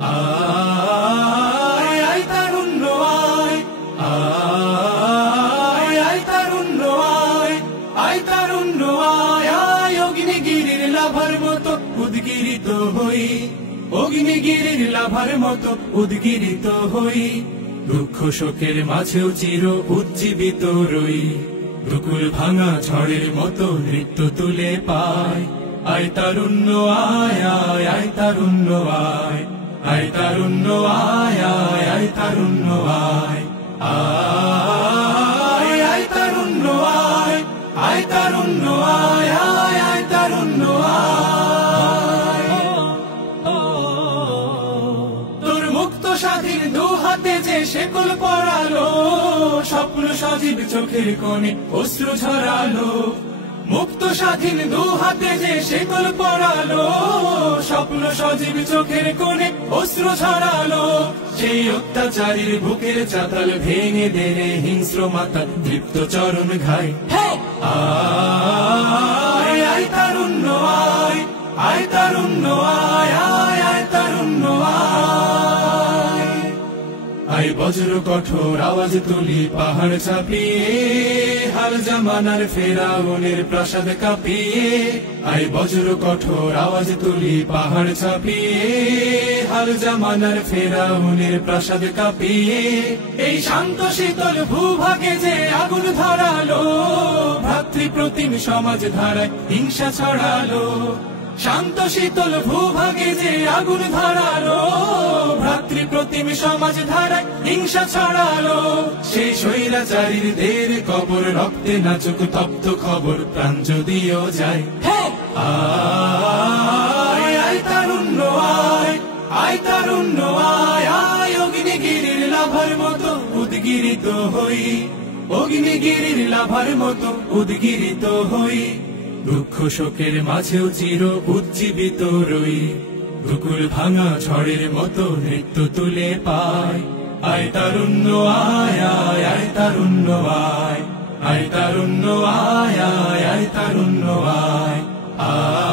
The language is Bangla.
আয় আয় তারুণ্য আয়, আয় আয় তারুণ্য আয়, আয় তারুণ্য আয়, আয় অগ্নিগিরির লাভার মতো উদ্গিরিত হই, অগ্নিগিরির লাভার মতো উদ্গিরিত হই, দুঃখ শোকের মাঝেও চির উজ্জীবিত রই, দুকুল ভাঙা ঝড়ের মতো নৃত্য তুলে পায়। আয় তারুণ্য আয়, আয় আয় তারুণ্য আয়, আয় তারুণ্য আয়, আয় আয় তারুণ্য আয়, আয় আয় তারুণ্য আয়, আয় তারুণ্য আয়, আয় আয় তারুণ্য আয়। তোর মুক্ত স্বাধীন দু হাতে যে শেকল পরালো, স্বপ্ন সজীব চোখের কোণে অশ্রু ঝরালো, মুক্ত স্বাধীন দু হাতে যে শেকল পরালো, স্বপ্ন সজীব চোখের কোণে অশ্রু ঝরালো, সেই অত্যাচারীর বুকের চাতাল ভেঙে দেনে হিংস্র মাতা তৃপ্ত চরণ ঘাই। আয় আয় তারুণ্য আয়, আয় তারুণ্য আয়, আয় আয় তারুণ্য আয়। আয় বজ্র কঠোর আওয়াজ তুলি পাহাড় চাপিয়ে, হাল জামানার ফেরাউনের প্রাসাদ কাঁপিয়ে, আয় বজ্র কঠোর আওয়াজ তুলি পাহাড় চাপিয়ে, হাল জামানার ফেরাউনের প্রাসাদ কাঁপিয়ে, এই শান্ত শীতল ভূভাগে যে আগুন ধরালো, ভ্রাতৃপ্রতিম সমাজ ধারায় হিংসা ছড়ালো, শান্ত শীতল ভূভাগে যে আগুন ধরালো, ভ্রাতৃপ্রতিম সমাজ ধারায় হিংসা ছড়ালো, সেই স্বৈরাচারীর দের কবর রক্তে নাচুক তপ্ত খবর প্রাণ যদিও যায়। আয় আয় তারুণ্য আয়, আয় তারুণ্য আয়, আয় অগ্নিগিরির লাভার মতো উদ্গিরিত হই, অগ্নিগিরির লাভার মতো উদ্গিরিত হই, দুঃখ শোকের মাঝেও চির উজ্জীবিত রই, দুকুল ভাঙা ঝড়ের মতো নৃত্য তুলে পায়। আয় তারুণ্য আয়, আয় আয় তারুণ্য আয়, আয় তারুণ্য আয়, আয় আয় তারুণ্য আয়, আয়।